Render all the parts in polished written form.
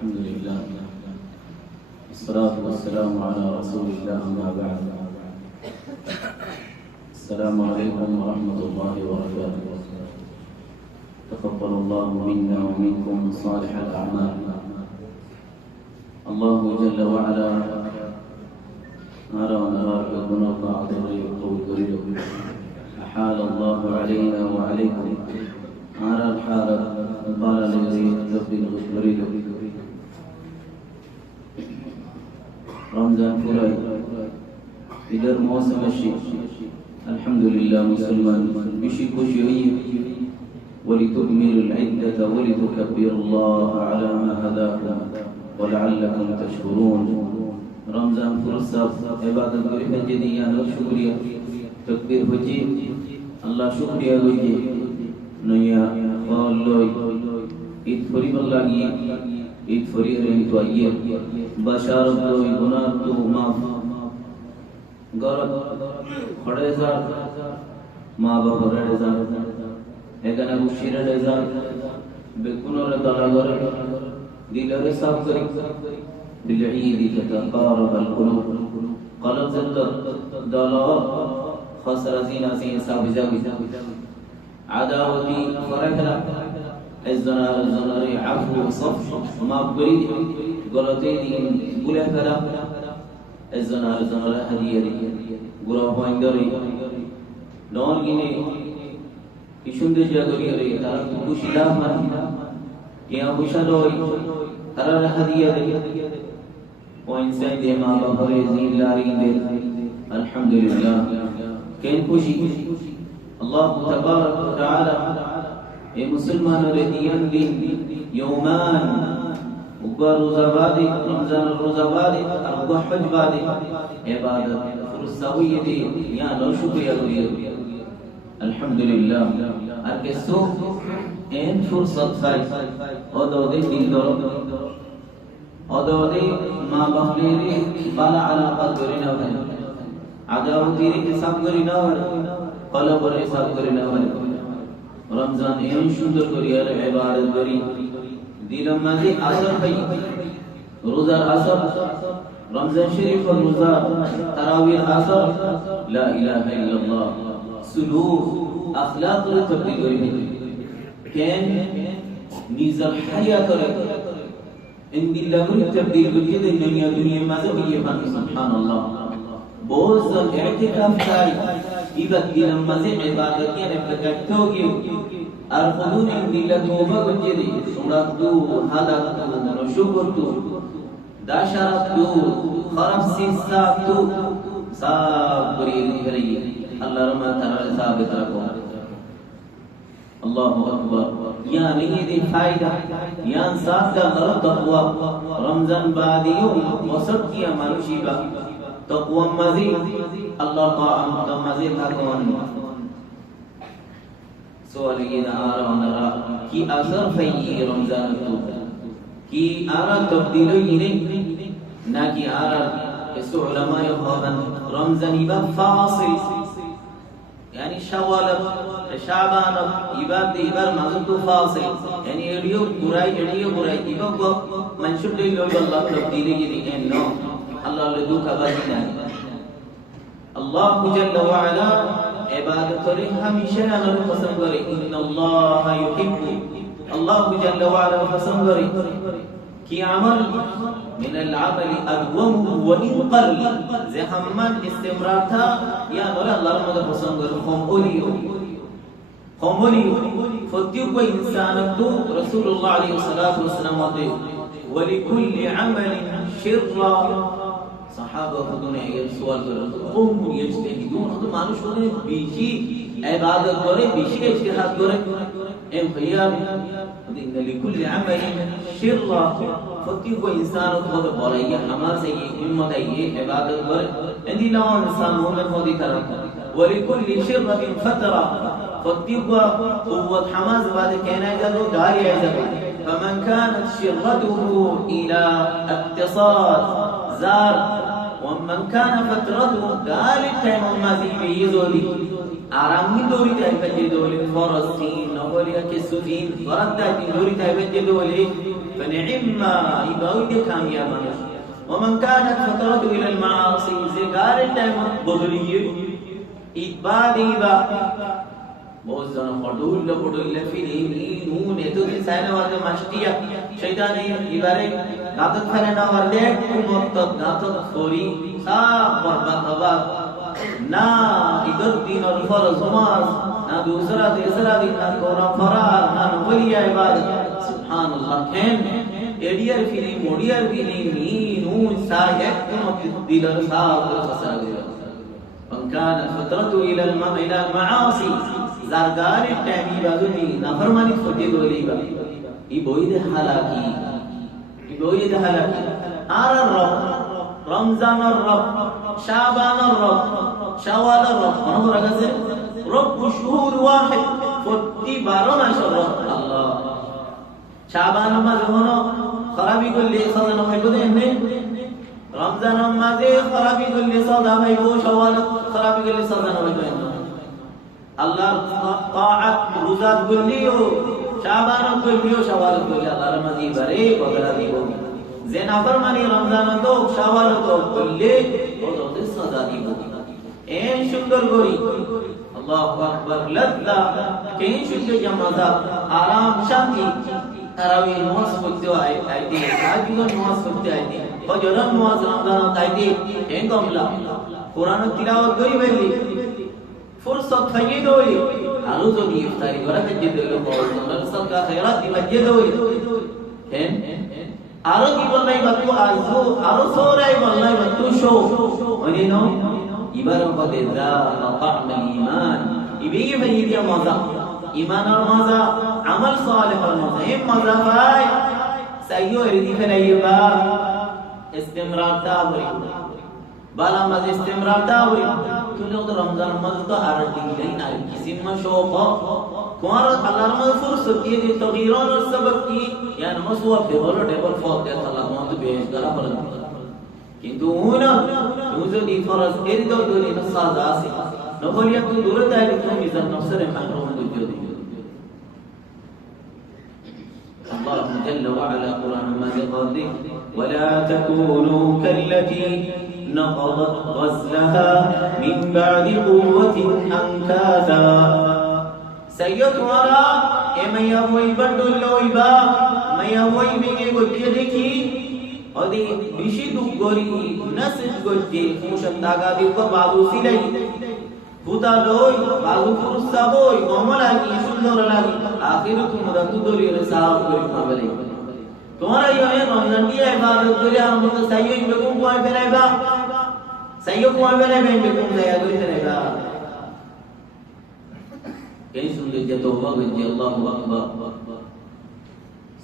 الحمد لله والصلاة والسلام على رسول الله أما بعد. السلام عليكم ورحمة الله وبركاته. تقبل الله منا ومنكم صالح الأعمال. الله جل وعلا نرى ونراكم الله عظيم وقريب. أحال الله علينا وعليكم على الحالة قال الذي تفضل وقريب. رمضان فراي إدار موسم الشيء الحمد لله مسلمان بشيك وشيء ولتكملوا العدة ولتكبروا الله على ما هداكم ولعلكم تشكرون. رمضان فرصة عبادة قريبا جديا والشكرية تكبير وجه الله شكريا وجه نيا والله إتفري بالله إتفري رين تويه بشار تو गुनाह तो माफ गरत खड़े जा माँ बाप रड़े जा এখানে উশিরে যা বেকুনরে তালা করে দিলরে সাফ করি بالعيد تتقارب القلوب قلب زلت دلا خسر زينا سين صاحب زاوي عداوتي فرحنا الزنار عفو صف ما بريد غلطي دين بوله كلا الزنار هديه غرا بويندري نون گيني ইসুন্দর জাগরিয়া রে তারা খুশিলা মান ইয়া খুশালই তারা হাদিয়া দে পয়েন্ট সাই দে মা বাবারে জিল্লারি দে আলহামদুলিল্লাহ কেন খুশি আল্লাহ তাবারক ওয়া তাআলা এই মুসলমানরে দিয়ান দিন ইয়মান উগা রোজা বাদে রমজান রোজা বাদে আর উগা হজ বাদে ইবাদত ফুরসাউই দে ইয়া লো শুকরিয়া করিয়া Alhamdulillah. Arkesu en fursat say. Odode dildor. Odode ma bakhleri bala alaqat gorina hoy. Adawtiri hisab gorina hoy. qalbor hisab gorina hoy. Ramzan en সুন্দর করিয়া ইবাদত করি। দিলম মাঝে আসর পাই। রোজার আসর রমজান শরীফ ও রোজা তারাবির আসর লা ইলাহা ইল্লাল্লাহ سلوك اخلاق تبديل করিবে কেন নিজের হায়া করে ان দিল্লাহর তবদীল করিয়ে দেন দুনিয়া মাঝে বিয়ে পান সুবহানাল্লাহ বহুজন ইতিকাফ চাই ইবাদত দিনের মাঝে ইবাদত কি প্রকট হোগি আর খুদুন দিল্লাহ তওবা করিয়ে দেন সুরাত দু হালাত দু শুকর দু দাশারাত দু খরাব সিসাত দু সাব করিয়ে দিবে Allah Rahman Ta'ala sabit rakho. Allahu Akbar. Yani ye fayda yan saat ka garat taqwa Ramzan baadiyo wasat kiya manushiba taqwa mazid Allah ta'ala mazid hakon soalina ara onara ki asar fayi Ramzan tu ki ara tabdilo yine na ki ara isu ulama yaqalan Ramzan iba fasil يعني شوال شعبان يباد يبار مازن تو فاصل يعني يريو براي يبقى من شد لو الله تبديله يدي انه الله لدوك باجنا الله جل وعلا عبادته هميشه انا قسم کرے ان الله يحب الله جل وعلا قسم کرے कि अमल من العمل أدوم وإن قل زحمن استمرار था या Nora अल्लाह मदद पसंद कर खमोलियो फतियो को इंसान तो रसूलुल्लाह अलैहि वसल्लम होते ولكل عمل شرا صحابه खुदने ये सवाल कर हम यजतहिदून तो मानुष होते बीची इबादत करे बीची इज्तिहाद करे एम भैया ان لكل عمل شرا फकी को इंसान को बोलैया अमल से ये हिम्मत है ये इबादत कर इंदी ना इंसान मोमिन होती तरह ولكل شرة فترة फकी को قوة حماس بعد कहना जब गाली है जब فمن كانت شرته الى اقتصاد زار ومن كان فترته ذلك تيم ما في يزولي आरामी दोरी ताइबत दोले फलस्तीन नगरिया के सुफीन वरदा की दोरी ताइबत दोले فنعما يباوي كاميا মানুষ ومن كانت فترته الى المعاصي زغار টাইম বদলিয়ে ইবাদিবা বহুজন পড়ুল ফিরিনি নুন এতদিন সাইনা ওয়াজে মাস্টিয়া শয়তানি ইবারে গাতত ফেলে না ওয়ালে কুমত গাতত করি সব বরবাদ হবা না ঈদের দিন আর ফরজ নামাজ না दूसरा तीसरा दिन না কোরা ফরাজ না ওলিয়া ইবাদত সুবহানাল্লাহ কেন এডিয়ার ফিলিং মোডিয়ার ফিলিং নি নুন সাহেব কুমত দিলর সাব ফসা গয়া من كان فترته الى المعاصي زرگار টাইমি বাজুনি নাফরমানি ফটি দলিবা ই বইদে হালাকি আর রব রমজানের রব শাবানের রব শাওয়ালের রব মনে করা গেছে রব শুহুর ওয়াহিদ প্রতি 12 মাসের রব আল্লাহ শাবানের মাঝে হলো খরাবি করলে সাজানো হইব দেনে রমজানের মাঝে খরাবি করলে সাজা হইব শাওয়াল খরাবি করলে সাজানো হইব আল্লাহর তাআত রোজা করলিও শাবান করলিও শাওয়াল করলে আল্লাহর মাঝে বারে বদলা দিব যে নাফরমানি রমজান তো শাওয়াল তো করলে ওদের সাজা দিব এই সুন্দর করি আল্লাহু আকবার লজ্জা কেন সুন্দর জামাজা আরাম শান্তি তারাবি নামাজ পড়তে আইতে তাহাজ্জুদ নামাজ পড়তে আইতে ফজর নামাজ রমজান আইতে এই কমলা কোরআন তিলাওয়াত করি বেলি ফুরসত ফাইদ হই আরো যদি ইফতারি করা মসজিদে দিল বড় সদকা খায়রাত দি মসজিদে হই কেন আরো কি বললাই বাতু আজু আরো সোরাই বললাই বাতু শো ওনি নো ইবার কদে দা তা'মাল ঈমান ইবি ফাইদিয়া মজা ঈমান আর মজা আমল সালেহ আর মজা এই মজা ভাই সাইয়ো এদি ফেলাইবা ইস্তিমরার তাবরি বালা মাঝে ইস্তিমরার তাবরি তুমি তো রমজান মাঝে তো আর দিলাই না কিসি মশোক তোমার আল্লাহর মাঝে ফুরসত দিয়ে দি তগীরান আর সবব কি يعني مسوا في بولو ডেবল ফক তে আল্লাহ মত বেশ করা হলো কিন্তু উনা যদি ফরজ এর দাও দলি সাজা আছে নবলিয়া তো দূরে তাই তুমি মিজান নফসরে মাহরুম দুজো দি الله جل وعلا قرآن ماجد قرده ولا تكونوا كالتي نقضت غزلها من بعد قوة أنكاثا سيطورا এমাইয়া ওই বন্ডল লইবা মাইয়া ওই মেয়ে গকে দেখি ওদি বিশি দুগরি নসিব গকে মুশন দাগা দিব বাজু সিলাই বুতা লই বাজু ফুরসা বই কমলা কি সুন্দর লাগি আখিরু তোমরা দুদরির সাফ করে পাবলে তোমরা এই রমজান দিয়ে ইবাদত করে আমরা তো সাইয়্যি বেগম কোয় ফেলাইবা সাইয়্যি কোয় ফেলাইবা বেগম দয়া করে ফেলাইবা এই সুন্দর যে তওবা করছে আল্লাহু আকবার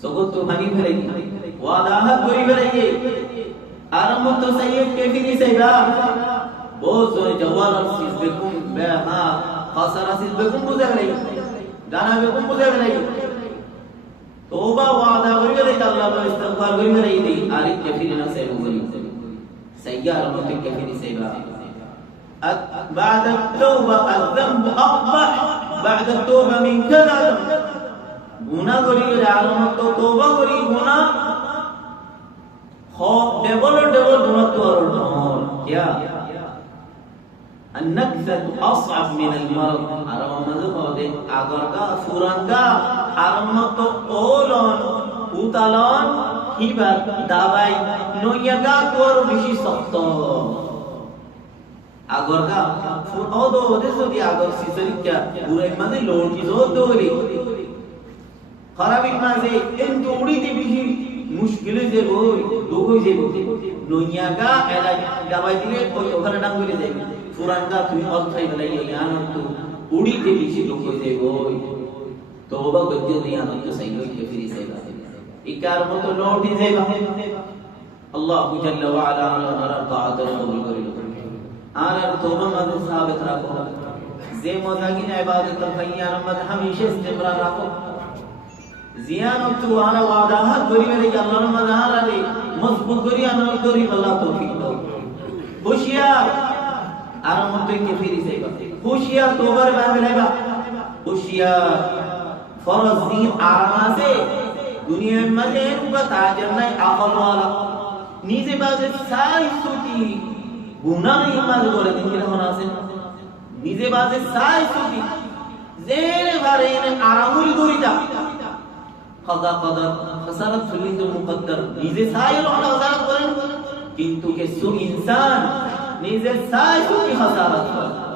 সগত তো ভাঙি ফেলাই ওয়াদা করি ফেলাই আরম্ভ তো সাইয়্যিদ কে ফিরি সাইবা বহুত জোরে জওয়াল আসিস বেকুম বেহা খাসার আসিস বেকুম বুঝা ফেলাই গানা বেকুম বুঝা ফেলাই তওবা ওয়াদা করি ফেলাই আল্লাহ পাক ইস্তিগফার করি ফেলাই দেই আর কে ফিরি না সাইবো করি সাইয়্যা আরম্ভ কে ফিরি সাইবা بعد التوبة الذنب أقبح بعد التوبة من كذا গুনাহ করি আলামত তো তওবা করি গুনাহ خوف ডবল গুনাহ তো আর নয় क्या النكثة أصعب من المرض আরব মাযহাবে আগরগা ফুরাঙ্গা আরামত ওলন উতালন হিবার দাবাই নয়াগা তোর বেশি শক্ত আগরগা ফুরওদো দেসদি আগর সিসরিকা পুরাই মাঝে লোটি জোর দোলি খারাপি মাঝে এন্টু উড়িতে বেশি মুশকিল যে বই দুগই যে নয়াগা এলা দাবাই দিলে ওই ওখানে ডাঙ্গুলে যাবে ফুরাঙ্গা তুমি অর্থাই বলাই ইয়ানত উড়িতে বেশি দুগই যে বই তওবা করতে ইয়ানত সাইয়্যিদ কে ফিরি সাইবা ইকার মতো লোটি যাবে আল্লাহ জাল্লা ওয়া আলা আর তাআত কবুল করিল আর তওবা মাঝে সাবিত রাখো যে মজাগিন ইবাদত ফাইয়ার মধ্যে হমেশা ইস্তিমরার রাখো জিয়ানত ওয়ালা ওয়াদা করিবে আল্লাহর মাঝে আরে মজবুত করি আনল করি আল্লাহ তৌফিক দাও হুশিয়ার আর মধ্যে কে ফিরি যাইবা হুশিয়ার তওবার ভাবে লাইবা হুশিয়ার ফরজ দিন আরাম আছে দুনিয়ার মাঝে রূপা তাজার নাই আকলওয়ালা নিজে বাজে সাই সুতি গুনাহ মাঝে বলে দিন যখন আছেন নিজে বাজে সাই সুতি জেরে বারে আরামুল দরিদা কদা কদর খসারত ফিলিত মুকদ্দর নিজে সাই ওলা খসারত করেন কিন্তু কে সু ইনসান নিজে সাই সুতি খসারত করে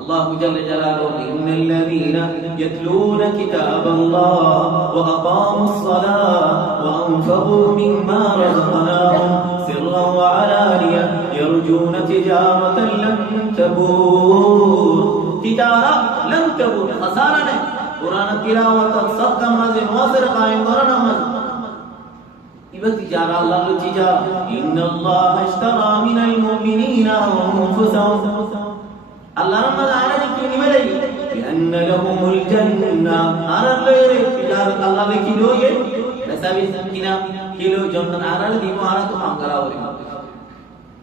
الله جل جلاله إن الذين يتلون كتاب الله وأقاموا الصلاة وأنفقوا مما رزقناهم سرا وعلانية يرجون تجارة لن تبور تجارة لن تبور خسارة قرآن تلاوة صدق مزن وصر قائم قرآن مزن إذا تجارة الله تجارة إن الله اشترى من المؤمنين أنفسهم الله رمضان على كل ملئ لأن لهم الجنة على غير تجارة الله لكيلو يه بسابي سكينة كيلو جنة على الذي مارا تمام كراوري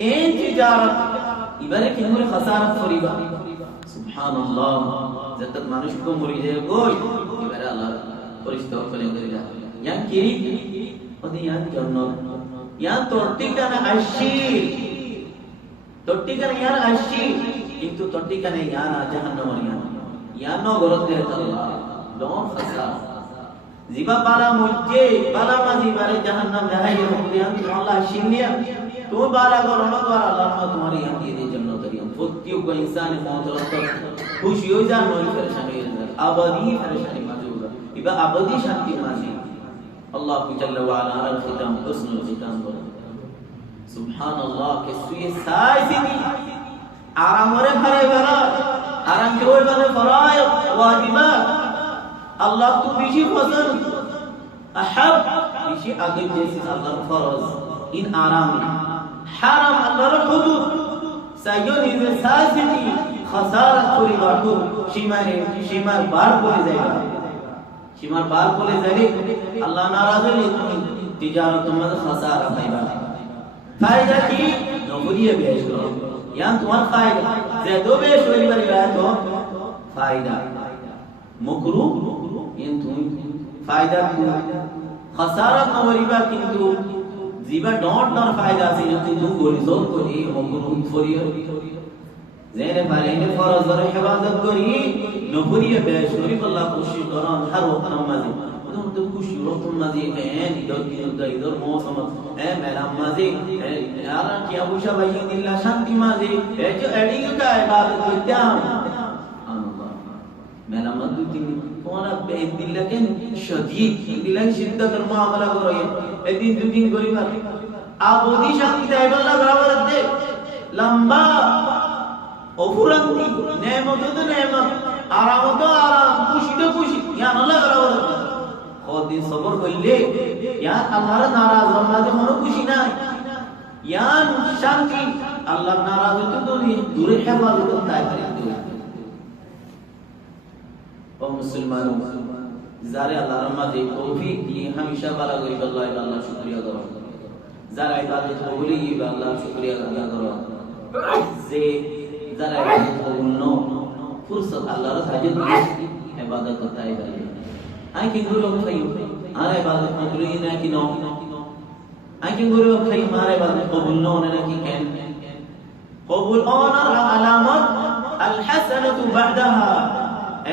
إن تجارة إبارة كنور خسارة فريبا سبحان الله زتت مانوشكو مريدة قوي إبارة الله فريستو فلين درجة يان كيري ودي يان جنة يان تورتي كان أشير تورتي كان يان أشير কিন্তু তটিকানে ইয়ানা জাহান্নামের ইয়ানো গরতে আল্লাহ ডন খাসা জিবা বালা মুজে বালা মাজি বারে জাহান্নাম দেখাই হবে আল্লাহ শিনিয়া তো বালা গরনো দ্বারা আল্লাহ তোমার ইয়ান দিয়ে জান্নাত দিয়াম প্রত্যেক ইনসান মওত খুশি হই যা নয় পরেশানি হই যা আবাদি পরেশানি মাঝে হোগা ইবা আবাদি শান্তি মাঝে আল্লাহ জাল্লা ওয়া আলা আল খিতাম হুসনুল খিতাম বলে সুবহানাল্লাহ কে সুয়ে সাই সিনি আরামরে ঘরে বেরা আরাম কে ওই মানে ফরায় ওয়াজিবাত আল্লাহ তো বেশি পছন্দ আহাব বেশি আগে জেসি আল্লাহর ফরজ ইন আরাম হারাম আল্লাহর হুদুদ সাইয়ো নিজে সাইসিটি খাসারাত করি বাটু সীমার বার বলে যায় সীমার বার বলে যায় আল্লাহ নারাজ হলে তুমি তিজারত মধ্যে খাসারা পাইবা ফায়দা কি নবুরিয়ে বেশ করো यान तुम्हारा फायदा ज़ेदो बेश वाली बात तो फायदा मुकरू इन तुम फायदा खसारा नवरीबा किंतु जीवा डॉट नॉर फायदा से जो तुम गोली जोर को ये मुकरू फोरियो ज़ेरे बारे में फरज़ और हिफाजत करी नवरिया बेश वाली अल्लाह खुशी करान हर वक्त नमाज़ी तो खुशी रो तुम मज़े में इधर मौसम है मेरा मज़े यार क्या पूछा भाई दिल्ला शांति मज़े है जो एडी का इबादत करते हैं अल्लाह मेरा मज़े दिन कौन अब दिल्ला के शदीद दिल्ला शिद्दत और मामला करो ये दिन दो दिन गोरी बात आप ओदी शांति है बल्ला बराबर दे लंबा ओफुरंती नेमत तो नेमत आराम तो आराम खुशी तो खुशी यार अल्लाह बराबर दिन सबर করলে ইয়ার আল্লাহর নারাজ রহমতে মনে খুশি নাই ইয়ান শান্তি আল্লাহর নারাজ হতে তো দূরে হেফাজত তাই করে ও মুসলমান যারা আল্লাহর রহমতে তৌফিক দিয়ে हमेशा বালা করি আল্লাহ শুকরিয়া করো যারা ইবাদত কবুলি আল্লাহ শুকরিয়া আদায় করো যে যারা ইবাদত কবুল নো ফুরসত আল্লাহর হাজির ইবাদত করতে পারে आई के गुरु खाई आरे इबादत कबूल ही ना कि नो आई के गुरु खाई मारे इबादत कबूल नो ना कि कैन कबूल और अलामत अल हसनतु بعدها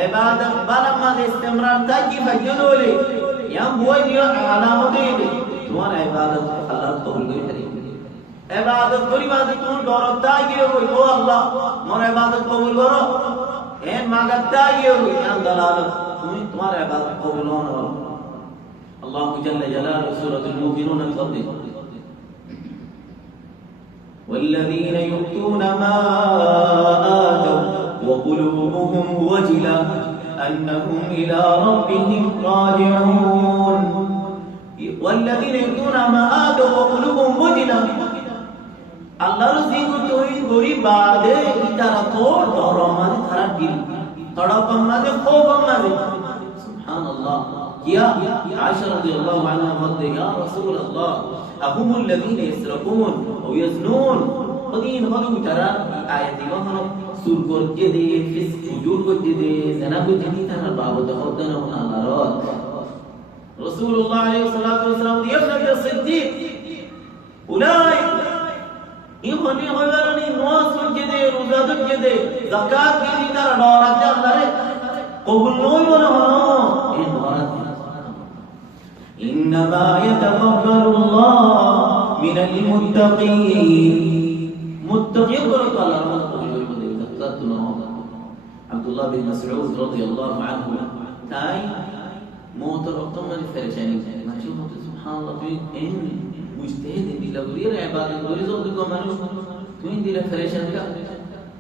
इबादत बलमा इस्तिमरार ताकि फजलोले या वो दियो अलामत दे तुम्हारा इबादत अल्लाह कबूल करे इबादत करी बात तुम डरता गिरे कोई ओ अल्लाह मोर इबादत कबूल करो ए मांगता गिरे कोई या दलालत तुम्हारा इबादत कबूल होने वाला अल्लाह जल्ल जलालहु सूरतुल मुमिनून तफदील والذين يؤتون ما آتوا وقلوبهم وجلة أنهم إلى ربهم راجعون والذين يؤتون ما آتوا وقلوبهم وجلة الله رزق توي غري بعد इतारा तो डरमाने खरा दिल तड़पमाने खौफमाने سبحان الله يا عائشة رضي الله عنها قالت يا رسول الله أهم الذين يسرقون أو يزنون قدين هذو ترى آيات ما هنو سور كرجدي فيس فجور كرجدي زنا كرجدي ترى باب تخدنا هنا نارات রাসূলুল্লাহ আলাইহিস সালাতু ওয়াস সালাম ইবনে সিদ্দিক উলাই ইহনি হলানি নামাজ পড়ে দে রোজা ধরে দে যাকাত দিয়ে তার ডরাতে আল্লাহরে কবুল নয় মনে হলো এই ডরাতে ইন্নামা ইয়াতাকাব্বালুল্লাহ মিনাল মুত্তাকিন মুত্তাকিন করে আল্লাহর রহমত কবুল করে দেবে যাকাত না আব্দুল্লাহ বিন মাসউদ রাদিয়াল্লাহু আনহু তাই موتر وقتهم من فرشاني ما شوفوا سبحان الله توين إن مجتهد بلا غير عبادة غير زود كمانوس توين دي لا فرشان لا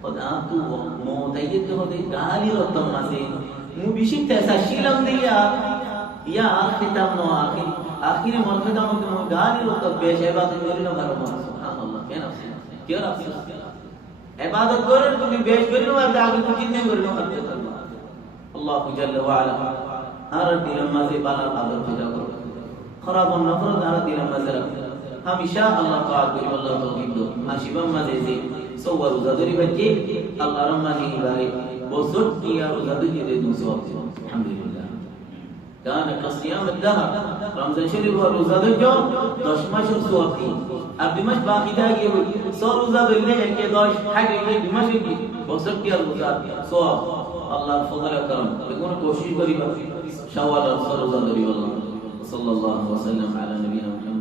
قد أنتو موتايد كهودي غالي رقم ماسين مو بيشيك تساشيلم ديا يا ختم نو آخر مرتبة مو غالي رقم بيش عبادة غير نا كارو سبحان الله كنا كيا رأسي عبادة غير تبي بيش غير نا ورد آخر تو كتنه غير نا الله جل وعلا हर दिन मज़े बाला आदर पैदा करो खराब और नफरत हर दिन मज़े रखो हमेशा अल्लाह पाक को अल्लाह तौफीक दो आशिबम मज़े से सौवर उज़ादरी बच्चे अल्लाह रमानी इबारे बहुत किया उज़ादरी दे दूसरे वक्त अल्हम्दुलिल्लाह कान कसियाम الدهر रमज़ान शरीफ और उज़ादरी जो दशमाश सुवती अब दिमाग बाकी था ये सौ उज़ादरी ले के दश हगे ये दिमाग की बहुत किया उज़ादरी सवाब अल्लाह फजल करम लेकिन कोशिश करी शावाल और रोजा दरी अल्लाह सल्लल्लाहु अलैहि वसल्लम ala nabiyina